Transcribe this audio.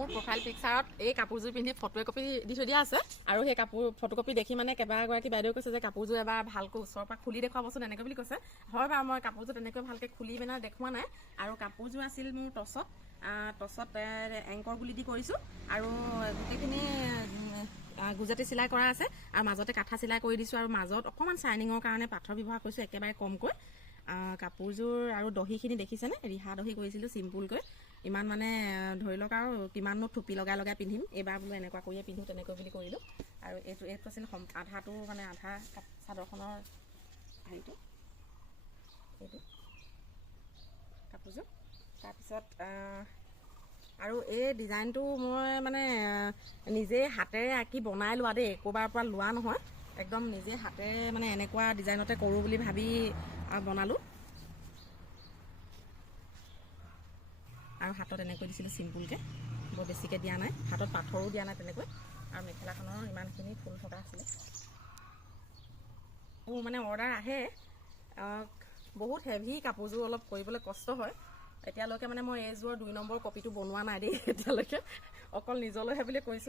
মোৰ প্ৰফাইল পিকচাৰত এই কাপোৰযোৰ পিন্ধি ফটো কপি দি থৈ দিয়া আছে আৰু সেই কাপোৰ ফটোকপি দেখি মানে কেইবাগৰাকী বাইদেউ কৈছে যে কাপোৰযোৰ এবাৰ ভালকৈ ওচৰৰ পৰা খুলি দেখুৱাবচোন এনেকৈ বুলি কৈছে। হয় বাৰু মই কাপোৰযোৰ তেনেকৈ ভালকৈ খুলি পিনে দেখুওৱা নাই আৰু কাপোৰযোৰ আছিল মোৰ টচত এংকৰ গুলি দি কৰিছোঁ আৰু গোটেইখিনি গুজৰাটী চিলাই কৰা আছে আৰু মাজতে কাঠা চিলাই কৰি দিছোঁ আৰু মাজত অকণমান চাইনিঙৰ কাৰণে পাথৰ ব্যৱহাৰ কৰিছোঁ একেবাৰে কমকৈ। কাপোৰযোৰ আৰু দহিখিনি দেখিছেনে, ৰিহা দহি কৰিছিলোঁ চিম্পুলকৈ। ইমান মানে ধৰি লওক আৰু কিমাননো থুপি লগাই পিন্ধিম, এইবাৰ বোলো এনেকুৱা কৰিয়ে পিন্ধোঁ তেনেকৈ বুলি কৰিলোঁ। আৰু এইটো আছিল আধাটো মানে আধা চাদৰখনৰ হেৰিটো, এইটো কাপোৰযোৰ। তাৰপিছত আৰু এই ডিজাইনটো মই মানে নিজে হাতেৰে আঁকি বনাই লোৱা দেই, ক'ৰবাৰ পৰা লোৱা নহয়, একদম নিজে হাতেৰে মানে এনেকুৱা ডিজাইনতে কৰোঁ বুলি ভাবি বনালোঁ। আৰু হাতত এনেকৈ দিছিলোঁ চিম্পুলকৈ, বৰ বেছিকৈ দিয়া নাই, হাতত পাথৰো দিয়া নাই তেনেকৈ। আৰু মেখেলাখনৰ ইমানখিনি ফুল থকা আছিলে। মোৰ মানে অৰ্ডাৰ আহে, বহুত হেভি কাপোৰযোৰ, অলপ কৰিবলৈ কষ্ট হয়। এতিয়ালৈকে মানে মই এইযোৰৰ 2 নম্বৰ কপিটো বনোৱা নাই দেই এতিয়ালৈকে, অকল নিজলৈহে বুলি কৈছোঁ।